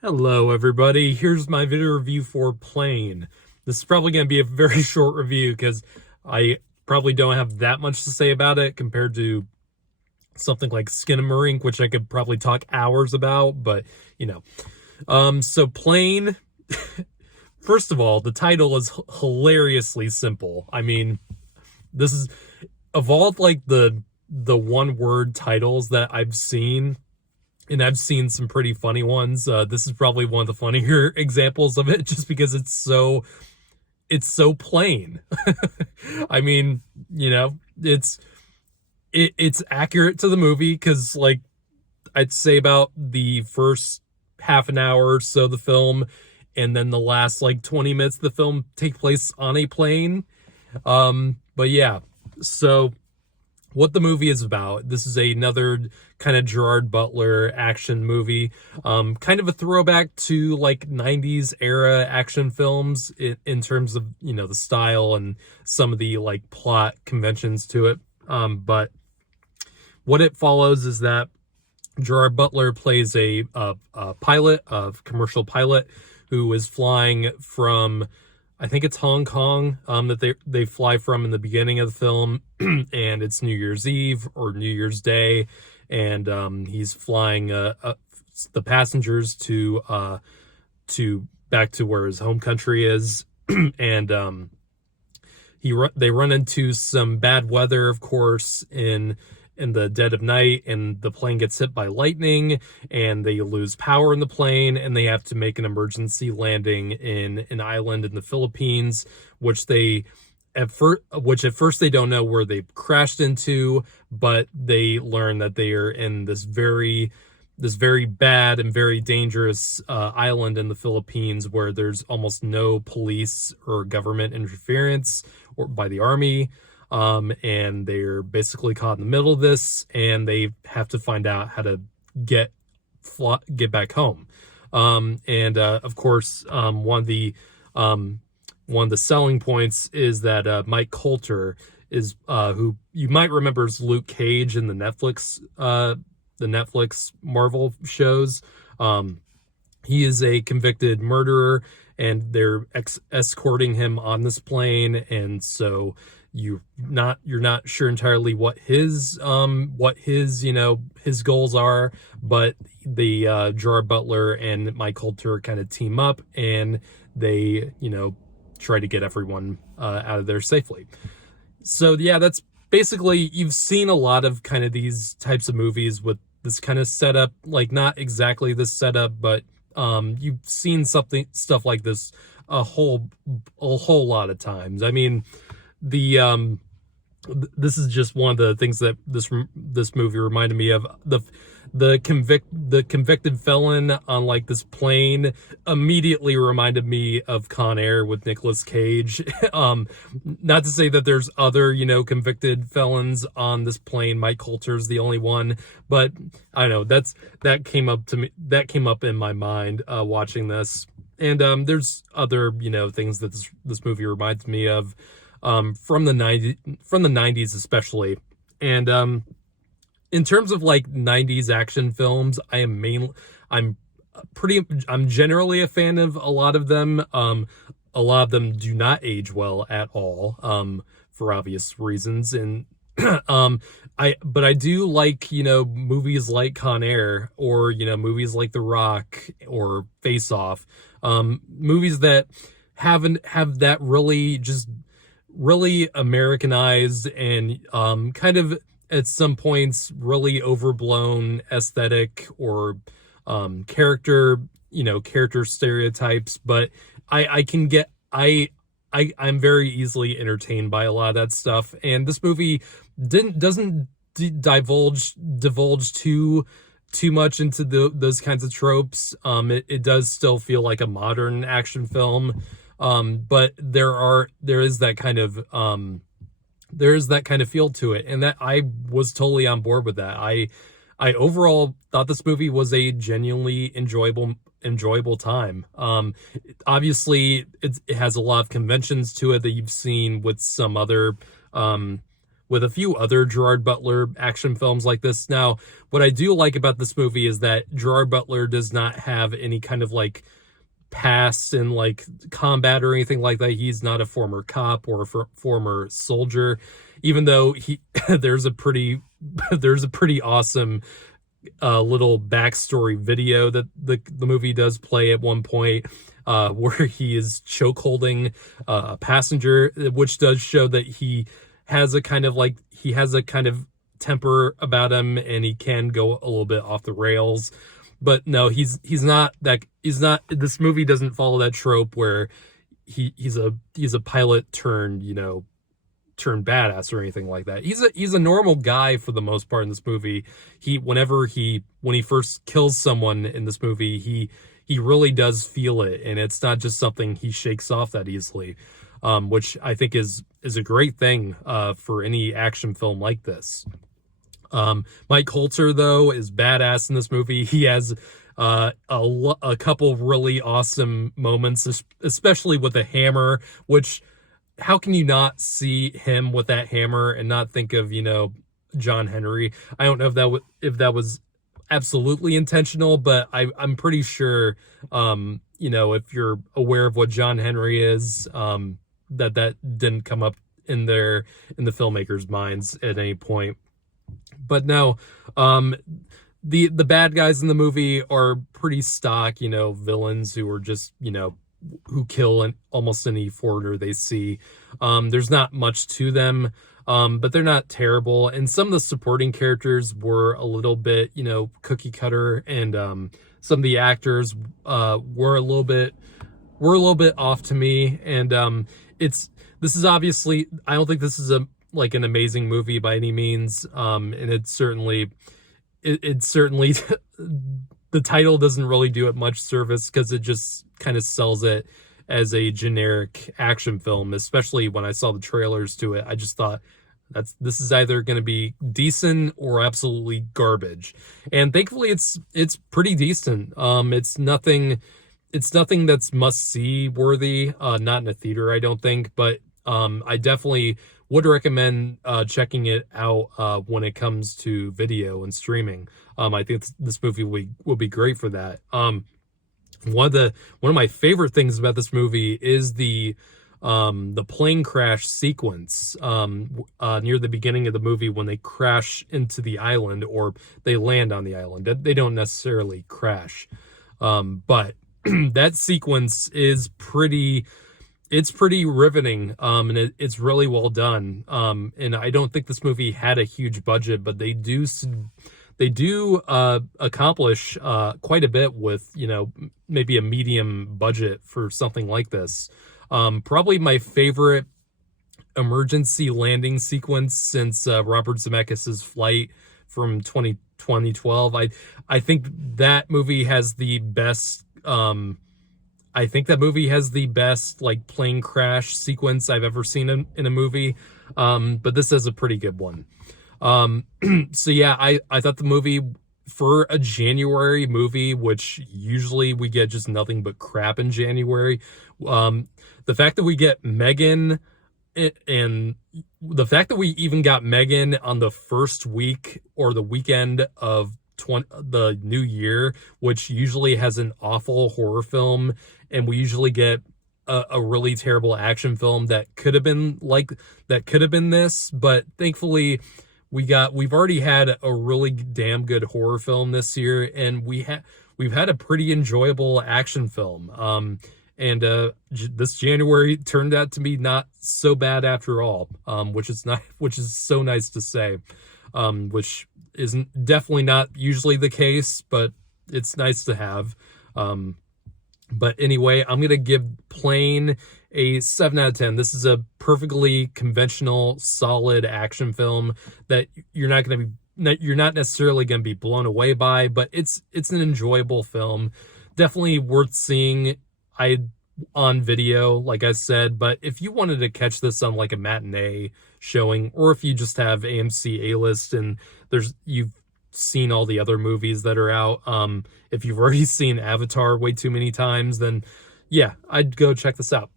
Hello, everybody. Here's my video review for Plane. This is probably going to be a very short review because I probably don't have that much to say about it compared to something like Skinamarink, which I could probably talk hours about, but you know. So Plane, first of all, the title is hilariously simple. I mean, this is of all like the one word titles that I've seen, and I've seen some pretty funny ones. This is probably one of the funnier examples of it, just because it's so plain. I mean, it's accurate to the movie because, like, I'd say about the first half an hour or so of the film, and then the last like 20 minutes of the film take place on a plane. But yeah, so what the movie is about. This is another kind of Gerard Butler action movie. Kind of a throwback to like 90s era action films in terms of, the style and some of the like plot conventions to it. But what it follows is that Gerard Butler plays a pilot, a commercial pilot, who is flying from, I think it's Hong Kong, that they fly from in the beginning of the film, and it's New Year's Eve or New Year's Day, and he's flying the passengers to back to where his home country is, and they run into some bad weather, of course, in the dead of night, and the plane gets hit by lightning, and they lose power in the plane, and they have to make an emergency landing in an island in the Philippines, which at first they don't know where they crashed into, but they learn that they are in this very bad and very dangerous island in the Philippines, where there's almost no police or government interference or by the army. And they're basically caught in the middle of this, and they have to find out how to get back home. And of course, one of the selling points is that Mike Colter is who you might remember as Luke Cage in the Netflix Marvel shows. He is a convicted murderer, and they're escorting him on this plane, and so you're not sure entirely what his his goals are, but the Gerard Butler and Mike Colter kind of team up, and they try to get everyone out of there safely. So yeah, that's basically, you've seen a lot of kind of these types of movies with this kind of setup, like not exactly this setup, but you've seen stuff like this a whole lot of times. I mean, the this is just one of the things that this movie reminded me of. The convicted felon on like this plane immediately reminded me of Con Air with Nicolas Cage. Not to say that there's other convicted felons on this plane. Mike Coulter's the only one, but I don't know, that came up in my mind watching this. And there's other things that this movie reminds me of from the 90s especially. And in terms of like 90s action films, I'm generally a fan of a lot of them. A lot of them do not age well at all, for obvious reasons. And but I do like, movies like Con Air, or, movies like The Rock or Face Off, movies that have that really Americanized and kind of at some points really overblown aesthetic or character stereotypes, but I'm very easily entertained by a lot of that stuff. And this movie doesn't divulge too much into those kinds of tropes. It does still feel like a modern action film, but there is that kind of feel to it, and that I was totally on board with that. I overall thought this movie was a genuinely enjoyable time. Obviously it has a lot of conventions to it that you've seen with some other with a few other Gerard Butler action films like this. Now, what I do like about this movie is that Gerard Butler does not have any kind of like past in like combat or anything like that. He's not a former cop or a former soldier, even though he there's a pretty awesome little backstory video that the movie does play at one point, where he is chokeholding a passenger, which does show that he has a kind of temper about him, and he can go a little bit off the rails. But no, he's not. This movie doesn't follow that trope where he's a pilot turned badass or anything like that. He's a normal guy for the most part in this movie. When he first kills someone in this movie, he really does feel it, and it's not just something he shakes off that easily, which I think is a great thing for any action film like this. Mike Colter, though, is badass in this movie. He has a couple really awesome moments, especially with the hammer, which how can you not see him with that hammer and not think of, John Henry? I don't know if that was absolutely intentional, but I'm pretty sure, if you're aware of what John Henry is, that didn't come up in the filmmakers' minds at any point. But no, the bad guys in the movie are pretty stock, villains who are just, who kill almost any foreigner they see. There's not much to them, but they're not terrible. And some of the supporting characters were a little bit, cookie cutter, and some of the actors were a little bit off to me. And this is obviously, I don't think this is an amazing movie by any means. And it's certainly the title doesn't really do it much service, because it just kind of sells it as a generic action film. Especially when I saw the trailers to it, I just thought this is either going to be decent or absolutely garbage. And thankfully it's pretty decent. It's nothing that's must see worthy, not in a theater, I don't think, but I definitely would recommend checking it out when it comes to video and streaming. I think this movie will be great for that. One of my favorite things about this movie is the plane crash sequence near the beginning of the movie, when they crash into the island, or they land on the island. They don't necessarily crash, but that sequence is pretty riveting, and it's really well done. And I don't think this movie had a huge budget, but they do accomplish quite a bit with, maybe a medium budget for something like this. Probably my favorite emergency landing sequence since Robert Zemeckis' Flight from 2012. I think that movie has the best. I think that movie has the best plane crash sequence I've ever seen in a movie. But this is a pretty good one. So yeah, I thought the movie, for a January movie, which usually we get just nothing but crap in January, the fact that we get Megan, and the fact that we even got Megan on the first week or the weekend of the new year, which usually has an awful horror film, and we usually get a really terrible action film that could have been this, but thankfully we've already had a really damn good horror film this year, and we've had a pretty enjoyable action film. And this January turned out to be not so bad after all, which is so nice to say, which isn't definitely not usually the case, but it's nice to have. But anyway, I'm going to give Plane a 7 out of 10. This is a perfectly conventional, solid action film that you're not necessarily going to be blown away by, but it's an enjoyable film. Definitely worth seeing on video, like I said, but if you wanted to catch this on a matinee showing, or if you just have AMC A-List and you've seen all the other movies that are out, if you've already seen Avatar way too many times, then yeah, I'd go check this out.